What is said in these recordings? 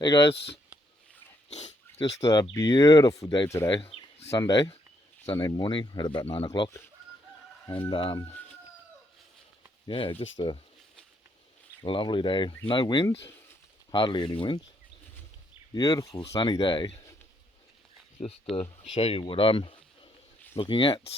Hey guys, just a beautiful day today, Sunday morning at about 9 o'clock, and yeah, just a lovely day. No wind, hardly any wind. Beautiful sunny day. Just to show you what I'm looking at.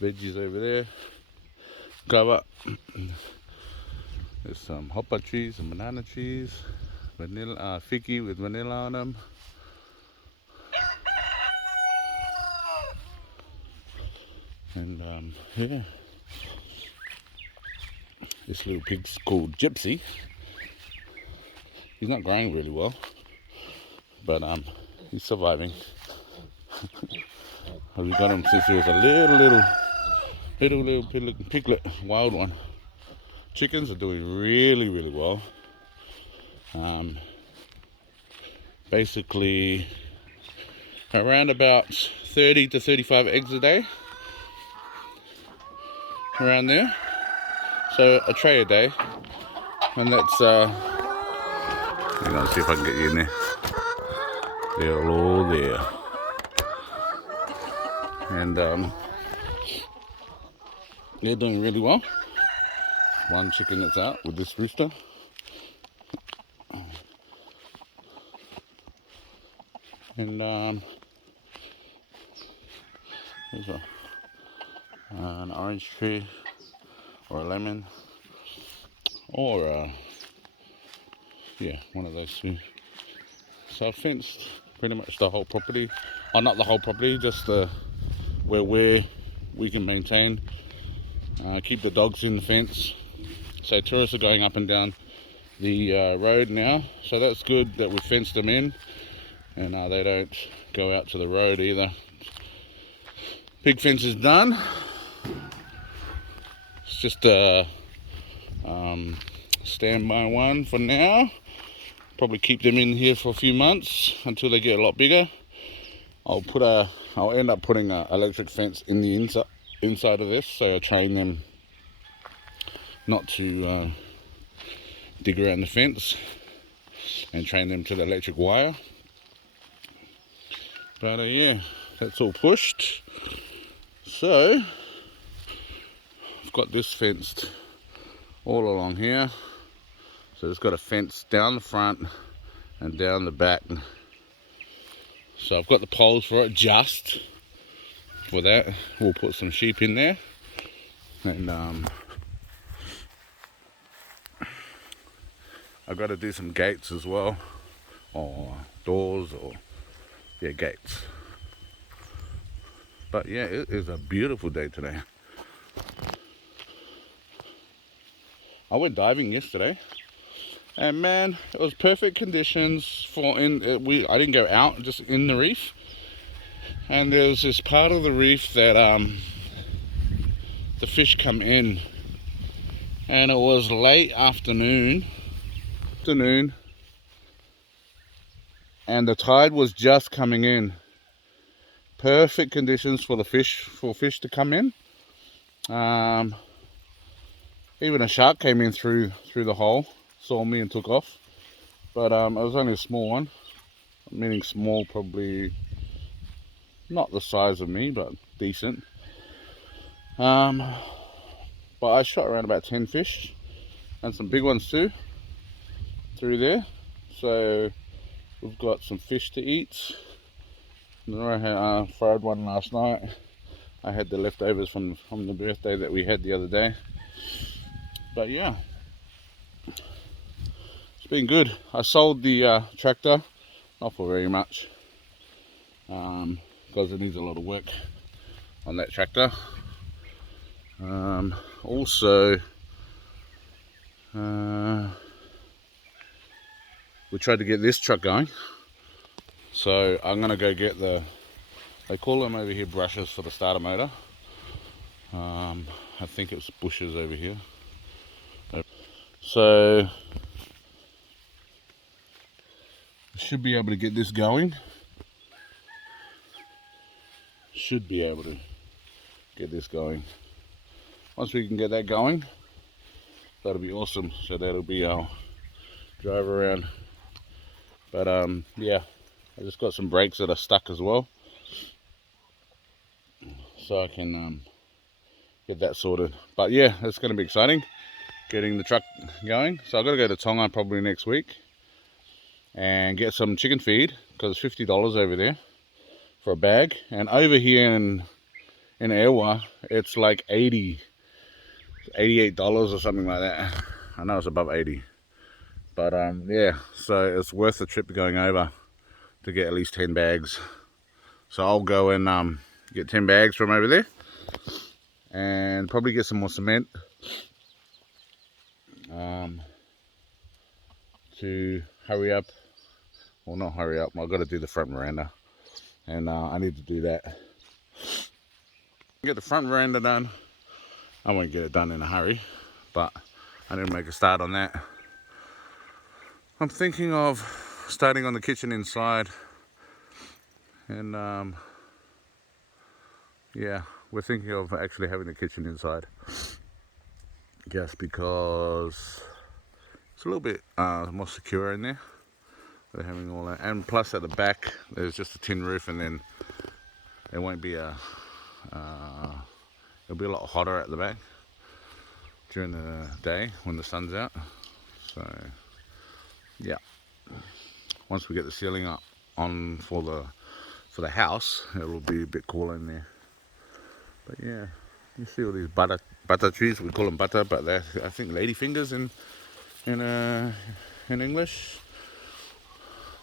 Veggies over there. Cover. There's some hopa trees and banana trees. Vanilla, figgy with vanilla on them. And yeah, this little pig's called Gypsy. He's not growing really well, but he's surviving. We got him since he was a little piglet, wild one. Chickens are doing really well. Basically around about 30 to 35 eggs a day, around there. So a tray a day, and that's hang on, see if I can get you in there. They're all there, and they're doing really well. One chicken that's out with this rooster. And there's an orange tree, or a lemon, or yeah, one of those two. So I've fenced pretty much the whole property. Oh, not the whole property, just where we can maintain. Keep the dogs in the fence. So tourists are going up and down the road now. So that's good that we've fenced them in, and they don't go out to the road either. Pig fence is done. It's just a standby one for now. Probably keep them in here for a few months until they get a lot bigger. I'll end up putting an electric fence in the inside of this, so I train them not to dig around the fence, and train them to the electric wire. But yeah, that's all pushed. So I've got this fenced all along here. So it's got a fence down the front and down the back. So I've got the poles for it just for that. We'll put some sheep in there, and I've got to do some gates as well, or doors, or yeah, gates. But yeah, it is a beautiful day today. I went diving yesterday, and man, it was perfect conditions for I didn't go out, just in the reef. And there's this part of the reef that the fish come in, and it was late afternoon, and the tide was just coming in. Perfect conditions for fish to come in. Even a shark came in through the hole, saw me and took off. But it was only a small one, meaning small, probably not the size of me, but decent. But I shot around about 10 fish, and some big ones too, through there. So we've got some fish to eat. I fried one last night. I had the leftovers from the birthday that we had the other day. But yeah, it's been good. I sold the tractor, not for very much, because it needs a lot of work on that tractor. Also, we tried to get this truck going, so I'm gonna go get they call them over here brushes for the starter motor. I think it's bushes over here. So I should be able to get this going. Once we can get that going, that'll be awesome. So that'll be our drive around. But yeah, I just got some brakes that are stuck as well, so I can get that sorted. But yeah, it's going to be exciting getting the truck going. So I've got to go to Tonga probably next week and get some chicken feed, because it's $50 over there for a bag, and over here in Eua it's like $88 or something like that. I know it's above 80, but yeah, so it's worth the trip going over to get at least 10 bags. So I'll go and get 10 bags from over there and probably get some more cement to hurry up. Well, not hurry up, I've got to do the front veranda, and I need to do that. Get the front veranda done. I won't get it done in a hurry, but I need to make a start on that. I'm thinking of starting on the kitchen inside, and yeah, we're thinking of actually having the kitchen inside, just because it's a little bit more secure in there. They're having all that, and plus at the back there's just a tin roof, and then it won't be it'll be a lot hotter at the back during the day when the sun's out. So yeah, once we get the ceiling up on for the house, it'll be a bit cooler in there. But yeah, you see all these butter trees. We call them butter, but they're, I think, ladyfingers in English.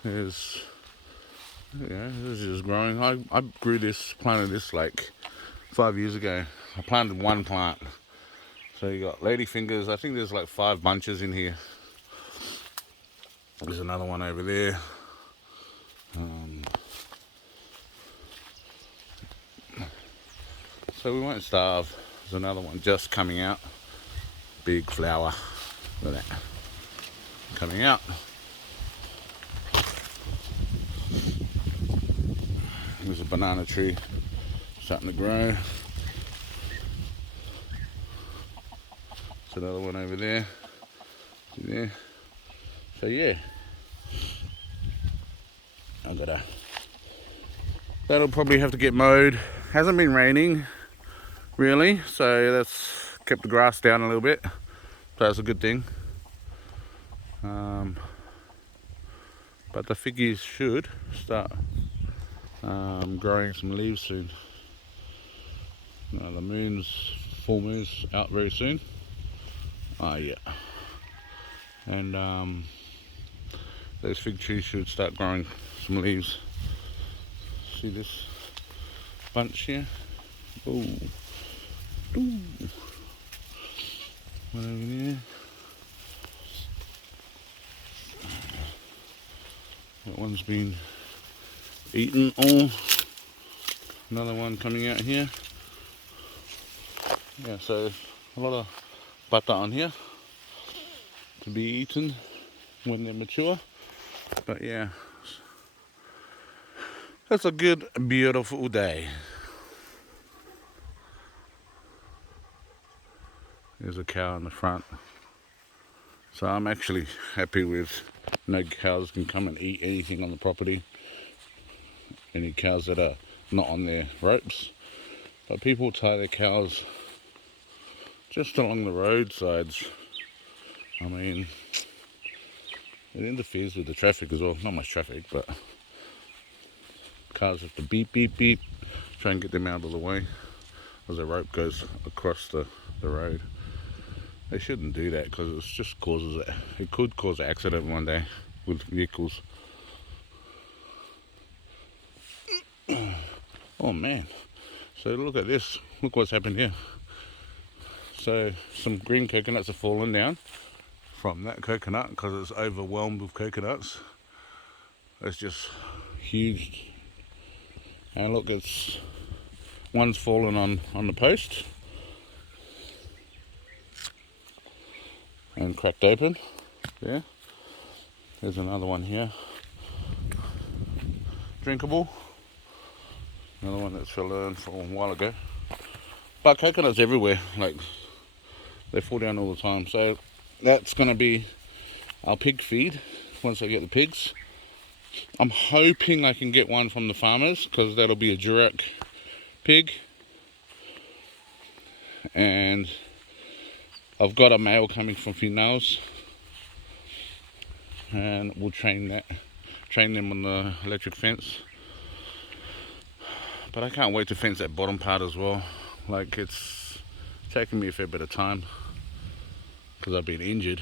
Is, yeah, this is just growing. I planted this like 5 years ago. I planted one plant. So you got ladyfingers. I think there's like 5 bunches in here. There's another one over there. So we won't starve. There's another one just coming out. Big flower. Look at that. Coming out. There's a banana tree starting to grow. There's another one over there. See there. So yeah, that'll probably have to get mowed. Hasn't been raining really, so that's kept the grass down a little bit, so that's a good thing. But the figgies should start growing some leaves soon. The full moon's out very soon. Oh yeah, and those fig trees should start growing some leaves. See this bunch here? Oh, one over there. That one's been eaten all. Another one coming out here. Yeah, so a lot of butter on here to be eaten when they're mature. But yeah, that's a good, beautiful day. There's a cow in the front. So I'm actually happy with no cows can come and eat anything on the property. Any cows that are not on their ropes. But people tie their cows just along the roadsides. I mean, it interferes with the traffic as well. Not much traffic, but cars have to beep, beep, beep, try and get them out of the way as the rope goes across the road. They shouldn't do that, because it just causes it could cause an accident one day with vehicles. Oh man, so look at this, look what's happened here. So some green coconuts have fallen down from that coconut because it's overwhelmed with coconuts. It's just huge. And look, one's fallen on the post and cracked open. Yeah, there's another one here, drinkable. Another one that's fell in from a while ago. But coconuts everywhere, like they fall down all the time. So that's going to be our pig feed once I get the pigs. I'm hoping I can get one from the farmers, because that'll be a Duroc pig. And I've got a male coming from females, and we'll train them on the electric fence. But I can't wait to fence that bottom part as well. Like, it's taken me a fair bit of time, because I've been injured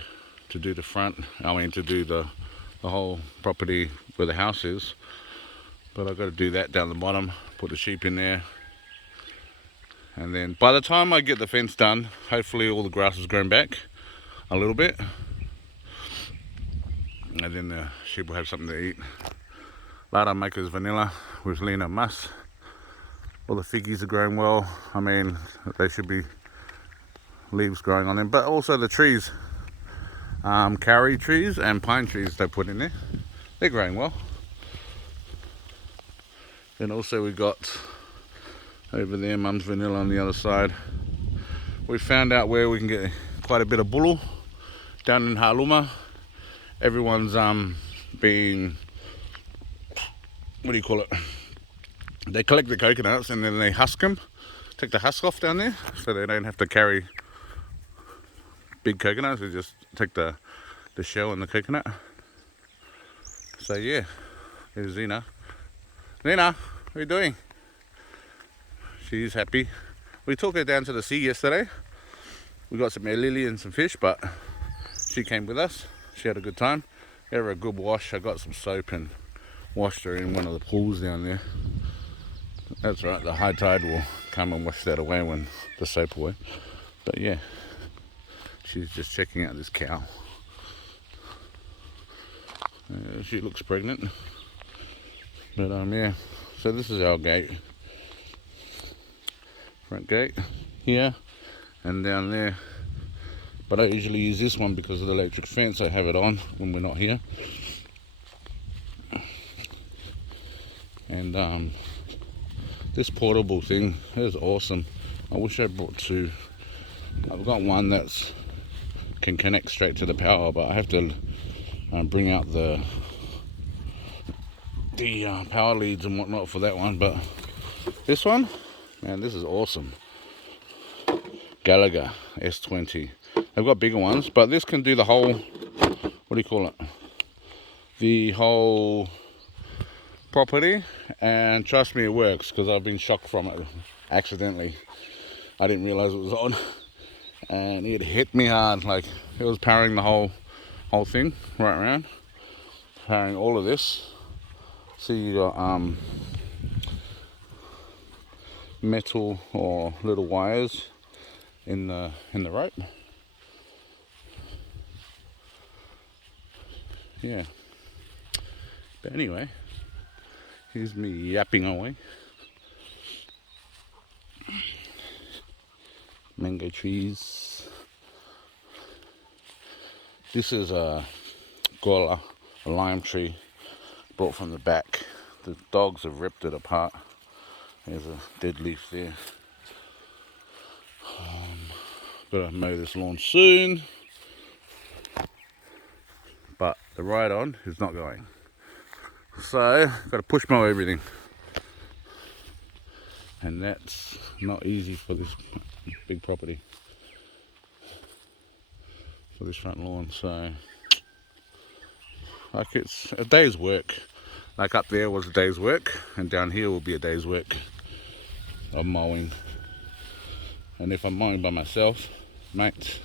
to do the front. I mean, to do the whole property where the house is. But I've got to do that down the bottom, put the sheep in there. And then by the time I get the fence done, hopefully all the grass has grown back a little bit. And then the sheep will have something to eat. Later Maker's vanilla with Lena Muss. All the figgies are growing well. I mean, they should be leaves growing on them. But also the trees, karri trees and pine trees they put in there, they're growing well. Then also we got over there Mum's vanilla on the other side. We found out where we can get quite a bit of bullo down in Haluma. Everyone's been, what do you call it? They collect the coconuts and then they husk them, take the husk off down there, so they don't have to carry big coconuts. They just take the shell and the coconut. So yeah, here's Zena. Zena, what are you doing? She's happy. We took her down to the sea yesterday. We got some lily and some fish, but she came with us. She had a good time. Gave her a good wash. I got some soap and washed her in one of the pools down there. That's right, the high tide will come and wash that away when the soap away. But yeah, she's just checking out this cow. She looks pregnant. But yeah, so this is our gate. Front gate here and down there. But I usually use this one because of the electric fence. I have it on when we're not here. And this portable thing is awesome. I wish I brought two. I've got one that's can connect straight to the power, but I have to bring out the power leads and whatnot for that one. But this one, man, this is awesome. Gallagher S20. They've got bigger ones, but this can do the whole, what do you call it? The whole property, and trust me, it works, because I've been shocked from it accidentally. I didn't realize it was on, and it hit me hard. Like, it was powering the whole thing right around, powering all of this. So you got metal or little wires in the rope. Yeah. But anyway, here's me yapping away. Mango trees. This is a gola, a lime tree brought from the back. The dogs have ripped it apart. There's a dead leaf there. Gotta mow this lawn soon. But the ride on is not going. So, gotta push mow everything. And that's not easy for this big property. For this front lawn, so like it's a day's work. Like up there was a day's work, and down here will be a day's work of mowing. And if I'm mowing by myself, mate,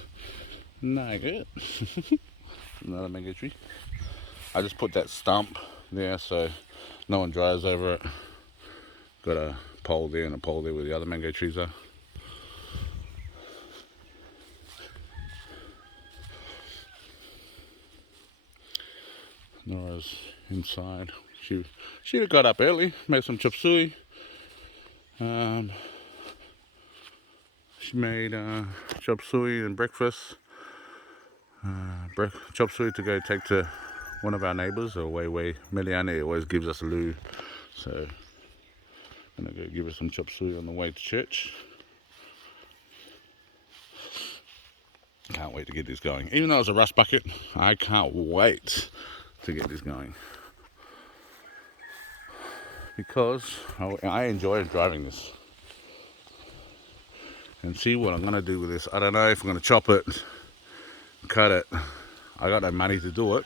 no good. Another mango tree. I just put that stump there so no one drives over it. Got a pole there and a pole there where the other mango trees are. Nora's inside. She got up early, made some chop suey. She made chop suey and breakfast. Chop suey to go take to one of our neighbours, or Way Meliane always gives us a loo. So I'm gonna go give her some chop suey on the way to church. can't wait to get this going. Even though it's a rust bucket, I can't wait to get this going. Because I enjoy driving this. And see what I'm going to do with this. I don't know if I'm going to chop it, cut it. I got no money to do it.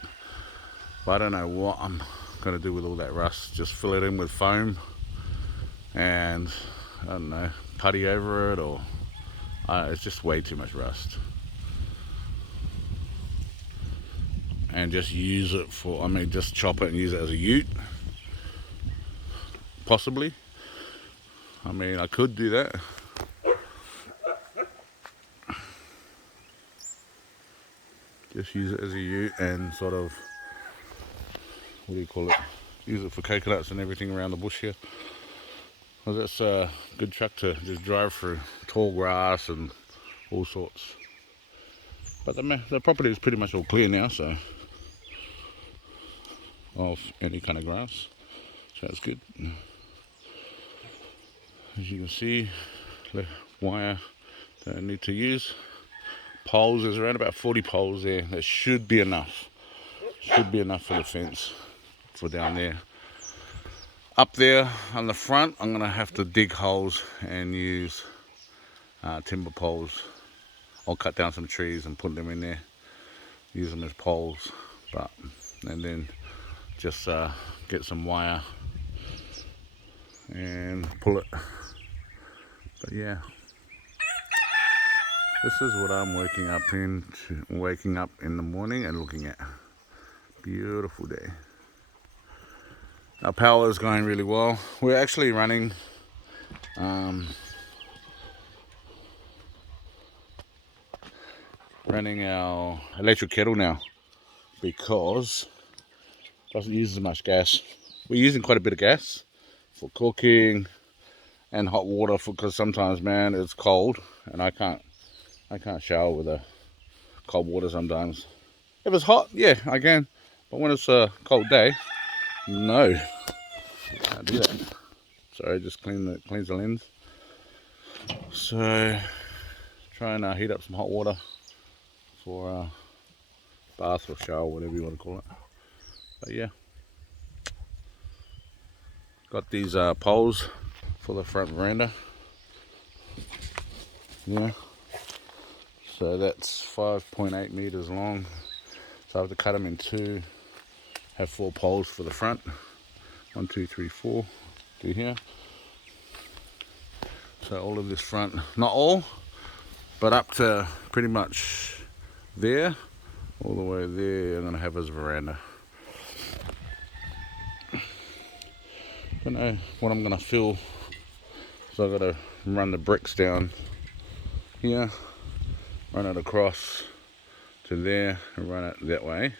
But I don't know what I'm going to do with all that rust. Just fill it in with foam and, I don't know, putty over it, or it's just way too much rust. And just use it for, just chop it and use it as a ute. Possibly. I could do that. Just use it as a ute and sort of, what do you call it? Use it for coconuts and everything around the bush here. Well, that's a good truck to just drive through tall grass and all sorts. But the property is pretty much all clear now, so of any kind of grass. So that's good. As you can see, the wire that I need to use. Poles, there's around about 40 poles there. That should be enough. Should be enough for the fence for down there. Up there on the front, I'm going to have to dig holes and use timber poles. I'll cut down some trees and put them in there. Use them as poles. And then just get some wire and pull it. But yeah. This is what I'm waking up in the morning and looking at. Beautiful day. Our power is going really well. We're actually running our electric kettle now because it doesn't use as much gas. We're using quite a bit of gas for cooking and hot water because sometimes, man, it's cold and I can't shower with the cold water sometimes. If it's hot, yeah, I can. But when it's a cold day, no. Can't do that. Sorry, just cleans the lens. So, try and heat up some hot water for a bath or shower, whatever you want to call it. But yeah. Got these poles for the front veranda. Yeah. So that's 5.8 meters long. So I have to cut them in two. Have 4 poles for the front. 1, 2, 3, 4. Do here. So all of this front, not all, but up to pretty much there, all the way there. I'm gonna have as a veranda. Don't know what I'm gonna fill. So I've got to run the bricks down here. Run it across to there and run it that way,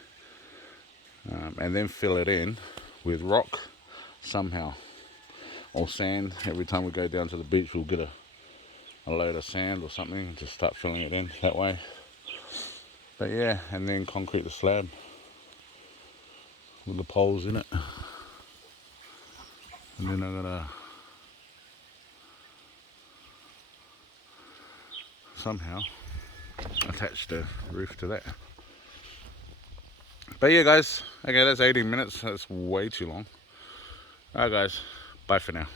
and then fill it in with rock somehow, or sand. Every time we go down to the beach we'll get a load of sand or something and just start filling it in that way. But yeah, and then concrete the slab with the poles in it, and then I'm gonna somehow attach the roof to that. But yeah guys, okay, that's 18 minutes. That's way too long. Alright guys, bye for now.